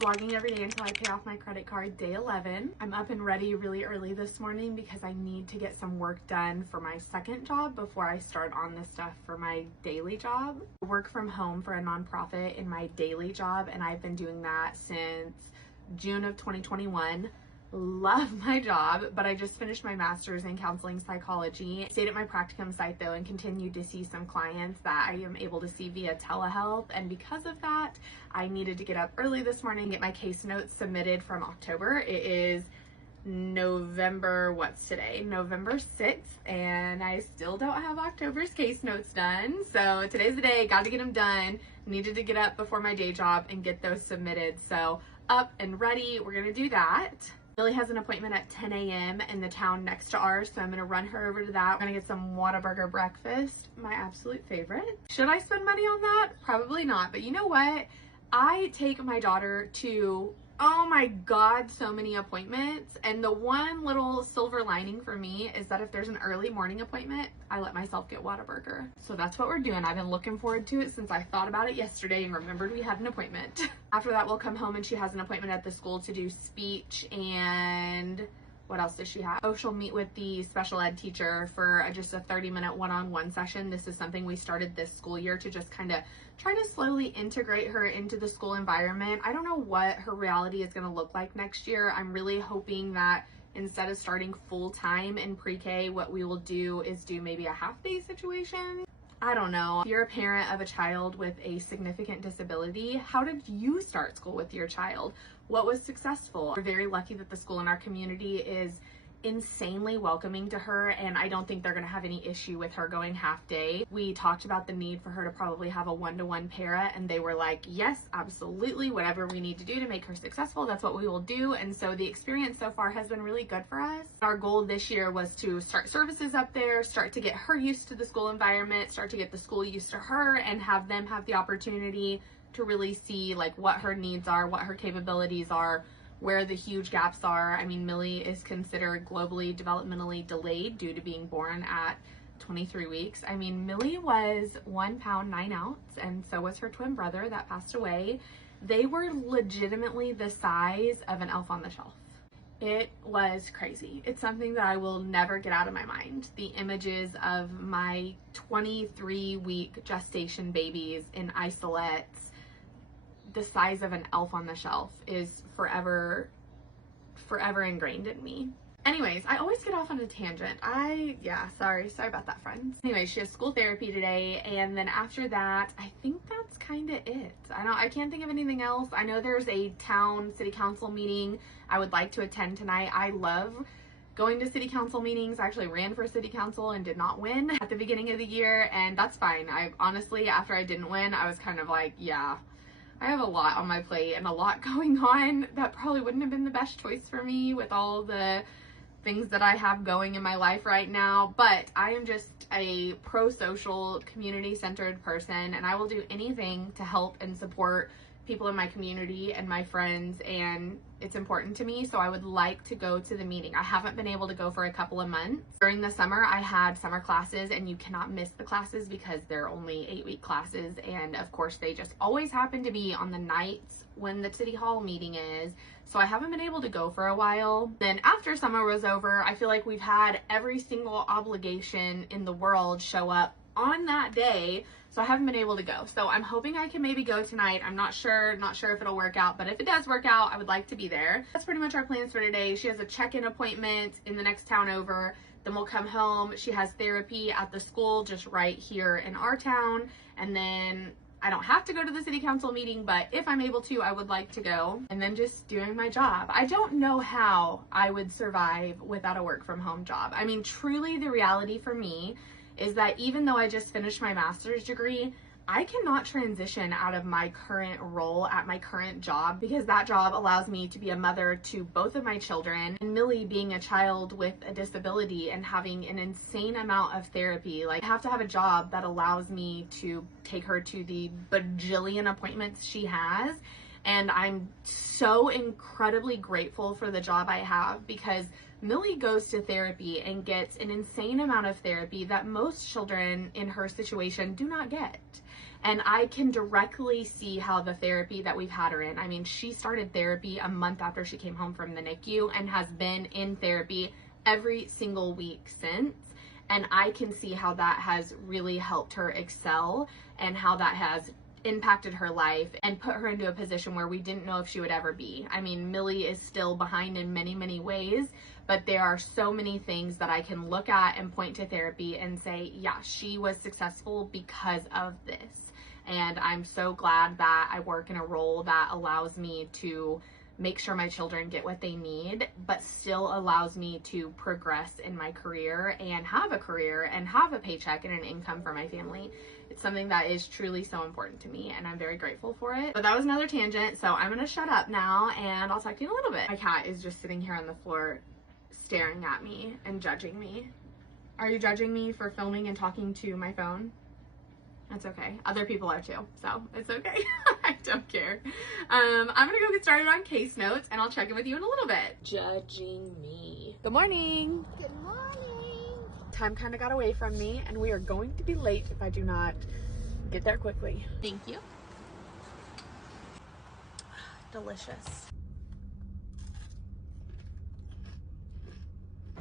Vlogging every day until I pay off my credit card, day 11. I'm up and ready really early this morning because I need to get some work done for my second job before I start on this stuff for my daily job. I work from home for a nonprofit in my daily job, and I've been doing that since June of 2021. Love my job, but I just finished my master's in counseling psychology. Stayed at my practicum site though and continued to see some clients that I am able to see via telehealth, and because of that I needed to get up early this morning and get my case notes submitted from October. It is November, what's today? November 6th, and I still don't have October's case notes done. So today's the day, got to get them done. Needed to get up before my day job and get those submitted. So up and ready, we're gonna do that. Millie has an appointment at 10 a.m. in the town next to ours, so I'm gonna run her over to that. We're gonna get some Whataburger breakfast, my absolute favorite. Should I spend money on that? Probably not, but you know what? I take my daughter to, oh my God, so many appointments, and the one little silver lining for me is that if there's an early morning appointment, I let myself get Whataburger. So that's what we're doing. I've been looking forward to it since I thought about it yesterday and remembered we had an appointment. After that, we'll come home and she has an appointment at the school to do speech, and what else does she have? Oh, she'll meet with the special ed teacher for just a 30-minute one-on-one session. This is something we started this school year to just kind of try to slowly integrate her into the school environment. I don't know what her reality is going to look like next year. I'm really hoping that instead of starting full-time in pre-K, what we will do is do maybe a half-day situation. I don't know. If you're a parent of a child with a significant disability, how did you start school with your child? What was successful? We're very lucky that the school in our community is insanely welcoming to her, and I don't think they're going to have any issue with her going half day. We talked about the need for her to probably have a one-to-one para, and they were like, yes, absolutely, whatever we need to do to make her successful, that's what we will do. And so the experience so far has been really good for us. Our goal this year was to start services up there, start to get her used to the school environment, start to get the school used to her, and have them have the opportunity to really see like what her needs are, what her capabilities are, where the huge gaps are. I mean, Millie is considered globally developmentally delayed due to being born at 23 weeks. I mean, Millie was 1 pound 9 ounce, and so was her twin brother that passed away. They were legitimately the size of an elf on the shelf. It was crazy. It's something that I will never get out of my mind. The images of my 23-week gestation babies in isolettes the size of an elf on the shelf is forever ingrained in me. Anyways, I always get off on a tangent. Sorry about that, friends. Anyways, she has school therapy today, and then after that, I think that's kind of it. I can't think of anything else. I know there's a town city council meeting I would like to attend tonight. I love going to city council meetings. I actually ran for city council and did not win at the beginning of the year, and that's fine. I honestly, after I didn't win, I was kind of like, yeah, I have a lot on my plate and a lot going on. That probably wouldn't have been the best choice for me with all the things that I have going in my life right now, but I am just a pro-social, community-centered person, and I will do anything to help and support people in my community and my friends, and it's important to me, so I would like to go to the meeting. I haven't been able to go for a couple of months. During the summer, I had summer classes, and you cannot miss the classes because they're only 8-week classes, and of course they just always happen to be on the nights when the city hall meeting is, so I haven't been able to go for a while. Then after summer was over, I feel like we've had every single obligation in the world show up on that day, so I haven't been able to go. So I'm hoping I can maybe go tonight. I'm not sure if it'll work out, but if it does work out, I would like to be there. That's pretty much our plans for today. She has a check-in appointment in the next town over. Then we'll come home. She has therapy at the school just right here in our town. And then I don't have to go to the city council meeting, but if I'm able to, I would like to go. And then just doing my job. I don't know how I would survive without a work from home job. I mean, truly the reality for me is that even though I just finished my master's degree, I cannot transition out of my current role at my current job because that job allows me to be a mother to both of my children. And Millie being a child with a disability and having an insane amount of therapy, like I have to have a job that allows me to take her to the bajillion appointments she has. And I'm so incredibly grateful for the job I have because Millie goes to therapy and gets an insane amount of therapy that most children in her situation do not get. And I can directly see how the therapy that we've had her in, I mean, she started therapy a month after she came home from the NICU and has been in therapy every single week since. And I can see how that has really helped her excel and how that has impacted her life and put her into a position where we didn't know if she would ever be. I mean, Millie is still behind in many, many ways, but there are so many things that I can look at and point to therapy and say, yeah, she was successful because of this. And I'm so glad that I work in a role that allows me to make sure my children get what they need, but still allows me to progress in my career and have a paycheck and an income for my family. It's something that is truly so important to me, and I'm very grateful for it. But that was another tangent, so I'm gonna shut up now and I'll talk to you in a little bit. My cat is just sitting here on the floor staring at me and judging me. Are you judging me for filming and talking to my phone? That's okay. Other people are too, so it's okay. I don't care. I'm gonna go get started on case notes and I'll check in with you in a little bit. Judging me. Good morning. Good morning. Time kind of got away from me and we are going to be late if I do not get there quickly. Thank you. Delicious.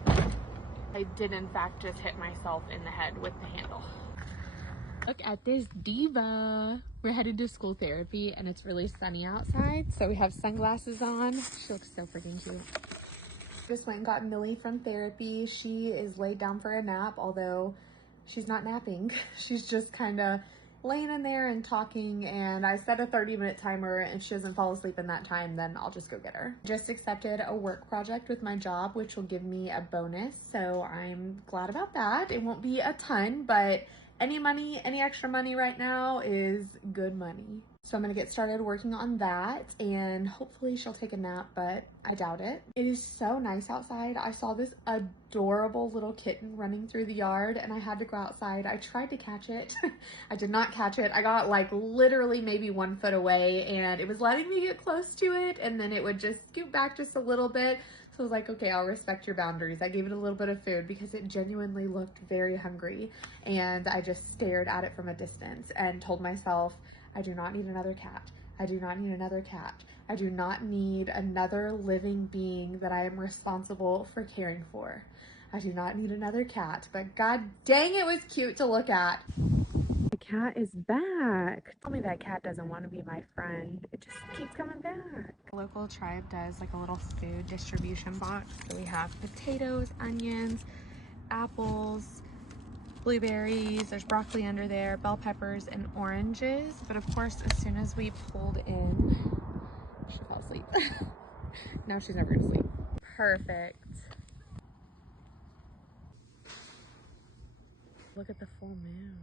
I did in fact just hit myself in the head with the handle. Look at this diva. We're headed to school therapy and it's really sunny outside, so we have sunglasses on. She looks so freaking cute. Just went and got Millie from therapy. She is laid down for a nap, although she's not napping. She's just kind of laying in there and talking, and I set a 30-minute timer, and if she doesn't fall asleep in that time, then I'll just go get her. Just accepted a work project with my job, which will give me a bonus, so I'm glad about that. It won't be a ton, but any extra money right now is good money. So I'm gonna get started working on that and hopefully she'll take a nap, but I doubt it. It is so nice outside. I saw this adorable little kitten running through the yard and I had to go outside. I tried to catch it. I did not catch it. I got like literally maybe 1 foot away and it was letting me get close to it and then it would just scoot back just a little bit. So I was like, okay, I'll respect your boundaries. I gave it a little bit of food because it genuinely looked very hungry and I just stared at it from a distance and told myself, I do not need another cat. I do not need another cat. I do not need another living being that I am responsible for caring for. I do not need another cat, but god dang, it was cute to look at. The cat is back. Tell me that cat doesn't want to be my friend. It just keeps coming back. The local tribe does like a little food distribution box. So we have potatoes, onions, apples, blueberries, there's broccoli under there, bell peppers, and oranges. But of course, as soon as we pulled in, she fell asleep. Now she's never gonna sleep. Perfect. Look at the full moon.